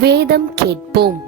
வேதம் கேட்போம்.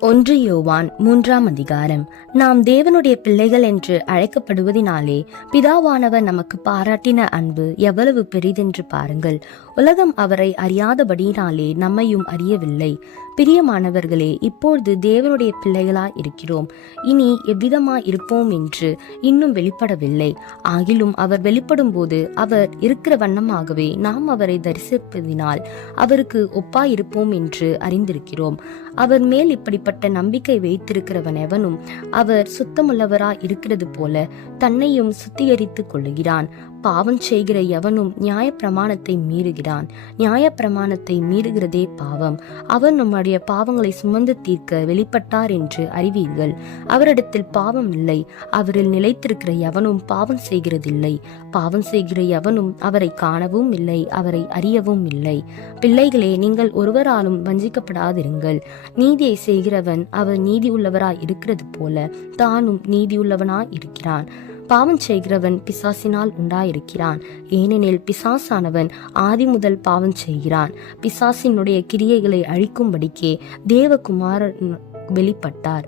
ஒன்று யோவான் மூன்றாம் அதிகாரம். நாம் தேவனுடைய பிள்ளைகள் என்று அழைக்கப்படுவதினாலே பிதாவானவர் நமக்கு பாராட்டின அன்பு எவ்வளவு பெரிதென்று பாருங்கள். உலகம் அவரை அறியாதபடியினாலே நம்மையும் அறியவில்லை. பிரியமானவர்களே இப்பொழுது தேவனுடைய பிள்ளைகளாய் இருக்கிறோம். இனி எவ்விதமாய் இருப்போம் என்று இன்னும் வெளிப்படவில்லை. ஆகிலும் அவர் வெளிப்படும் போது அவர் இருக்கிற வண்ணமாகவே நாம் அவரை தரிசிப்பதினால் அவருக்கு ஒப்பாய் இருப்போம் என்று அறிந்திருக்கிறோம். அவர் மேல் இப்படிப்பட்ட நம்பிக்கை வைத்திருக்கிறவன் எவனும் அவர் சுத்தமுள்ளவராய் இருக்கிறது போல தன்னையும் சுத்திகரித்துக் கொள்ளுகிறான். பாவம் செய்கிற எவனும் நியாயப்பிரமாணத்தை மீறுகிறான். நியாயப்பிரமாணத்தை மீறுகிறதே பாவம். அவர் நம்முடைய பாவங்களை சுமந்து தீர்க்க வெளிப்பட்டார் என்று அறிவீர்கள். அவரிடத்தில் பாவம் இல்லை. அவரில் நிலைத்திருக்கிற எவனும் பாவம் செய்கிறதில்லை. பாவம் செய்கிற எவனும் அவரை காணவும் இல்லை அவரை அறியவும் இல்லை. பிள்ளைகளே நீங்கள் ஒருவராலும் வஞ்சிக்கப்படாதிருங்கள். நீதியை செய்கிறவன் அவர் நீதி உள்ளவராய் இருக்கிறது போல தானும் நீதியுள்ளவனாய் இருக்கிறான். பாவம் செய்கிறவன் பிசாசினால் உண்டாயிருக்கிறான். ஏனெனில் பிசாசானவன் ஆதி முதல் பாவம் செய்கிறான். பிசாசினுடைய கிரியைகளை அழிக்கும்படிக்கே தேவகுமாரன் வெளிப்பட்டார்.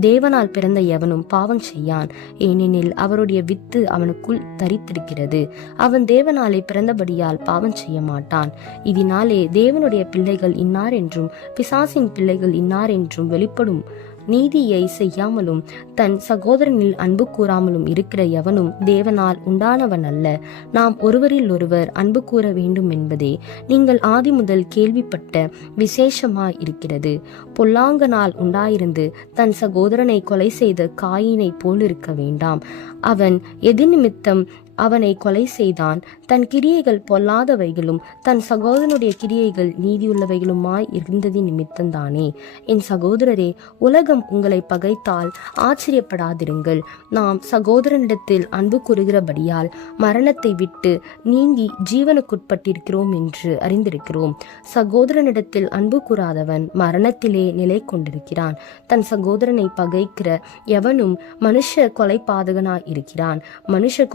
தேவனால் பிறந்த எவனும் பாவம் செய்யான். ஏனெனில் அவருடைய வித்து அவனுக்குள் தரித்திருக்கிறது. அவன் தேவனாலே பிறந்தபடியால் பாவம் செய்ய மாட்டான் இதனாலே தேவனுடைய பிள்ளைகள் இன்னார் என்றும் பிசாசின் பிள்ளைகள் இன்னார் என்றும் வெளிப்படும் நீதியை செய்யாமலும் தன் சகோதரனில் அன்பு கூறாமலும் இருக்கிற எவனும் தேவனால் உண்டானவன் அல்ல. நாம் ஒருவரில் ஒருவர் அன்பு கூற வேண்டும் என்பதே நீங்கள் ஆதி முதல் கேள்விப்பட்ட விசேஷமாய் இருக்கிறது. பொல்லாங்கனால் உண்டாயிருந்து தன் சகோதரனை கொலை செய்த காயினை போலிருக்க வேண்டாம். அவன் எதிர் நிமித்தம் அவனை கொலை செய்தான். தன் கிரியைகள் பொல்லாதவைகளும் தன் சகோதரனுடைய கிரியைகள் நீதியுள்ளவைகளுமாய் இருந்தது நிமித்தம்தானே. என் சகோதரரே உலகம் உங்களை பகைத்தால் ஆச்சரியப்படாதிருங்கள். நாம் சகோதரனிடத்தில் அன்பு கூறுகிறபடியால் மரணத்தை விட்டு நீங்கி ஜீவனுக்குட்பட்டிருக்கிறோம் என்று அறிந்திருக்கிறோம். சகோதரனிடத்தில் அன்பு கூறாதவன் மரணத்திலே நிலை கொண்டிருக்கிறான். தன் சகோதரனை பகைக்கிற எவனும் மனுஷ கொலை பாதகனாய் இருக்கிறான் மனுஷ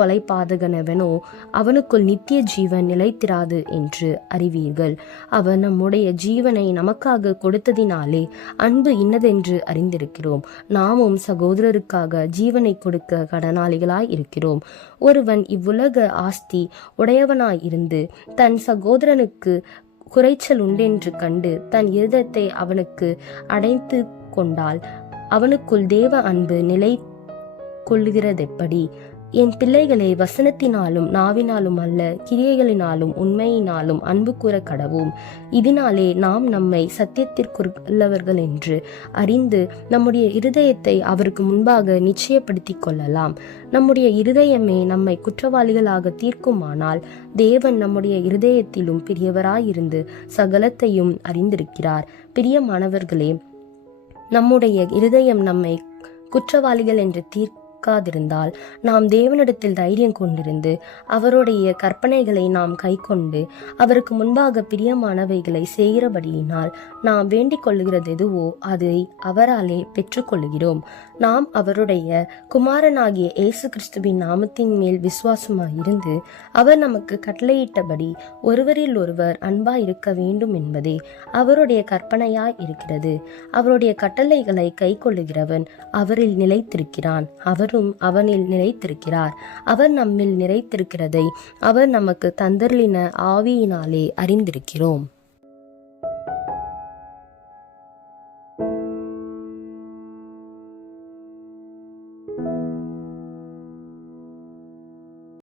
சாதகனவனோ அவனுக்குள் நித்திய ஜீவன் நிலைத்திராது என்று அறிவீர்கள். அவர் நம்முடைய ஜீவனை நமக்காக கொடுத்ததினாலே அன்பு இன்னதென்று அறிந்திருக்கிறோம். நாமும் சகோதரருக்காக ஜீவனை கொடுக்க கடனாளிகளாய் இருக்கிறோம். ஒருவன் இவ்வுலக ஆஸ்தி உடையவனாய் இருந்து தன் சகோதரனுக்கு குறைச்சல் உண்டென்று கண்டு தன் இருதத்தை அவனுக்கு அடைத்து கொண்டால் அவனுக்குள் தேவ அன்பு நிலை கொள்ளுகிறதெப்படி என் பிள்ளைகளை வசனத்தினாலும் நாவினாலும் அல்ல கிரியைகளினாலும் உண்மையினாலும் அன்பு கூற கடவும். இதனாலே நாம் நம்மை சத்தியத்திற்குள்ளவர்கள் என்று அறிந்து நம்முடைய இருதயத்தை அவருக்கு முன்பாக நிச்சயப்படுத்திக் கொள்ளலாம். நம்முடைய இருதயமே நம்மை குற்றவாளிகளாக தீர்க்குமானால் தேவன் நம்முடைய இருதயத்திலும் பெரியவராயிருந்து சகலத்தையும் அறிந்திருக்கிறார். பிரியமானவர்களே நம்முடைய இருதயம் நம்மை குற்றவாளிகள் என்று தீர்க்க இருக்காதிருந்தால் நாம் தேவனிடத்தில் தைரியம் கொண்டிருந்து அவருடைய கற்பனைகளை நாம் கைக்கொண்டு அவருக்கு முன்பாக பிரியமானவைகளை செய்கிறபடியினால் நாம் வேண்டிக் கொள்ளுகிறது எதுவோ அதை அவராலே பெற்றுக்கொள்கிறோம் நாம் அவருடைய குமாரனாகிய இயேசு கிறிஸ்துவின் நாமத்தின் மேல் விசுவாசமாயிருந்து அவர் நமக்கு கட்டளையிட்டபடி ஒருவரில் ஒருவர் அன்பாய் இருக்க வேண்டும் என்பதே அவருடைய கற்பனையாய் இருக்கிறது. அவருடைய கட்டளைகளை கை கொள்ளுகிறவன் அவரில் நிலைத்திருக்கிறான். அவர் அவரும் அவனில் நிலைத்திருக்கிறார். அவர் நம்மில் நிறைத்திருக்கிறதை அவர் நமக்கு தந்தர்லின ஆவியினாலே அறிந்திருக்கிறோம்.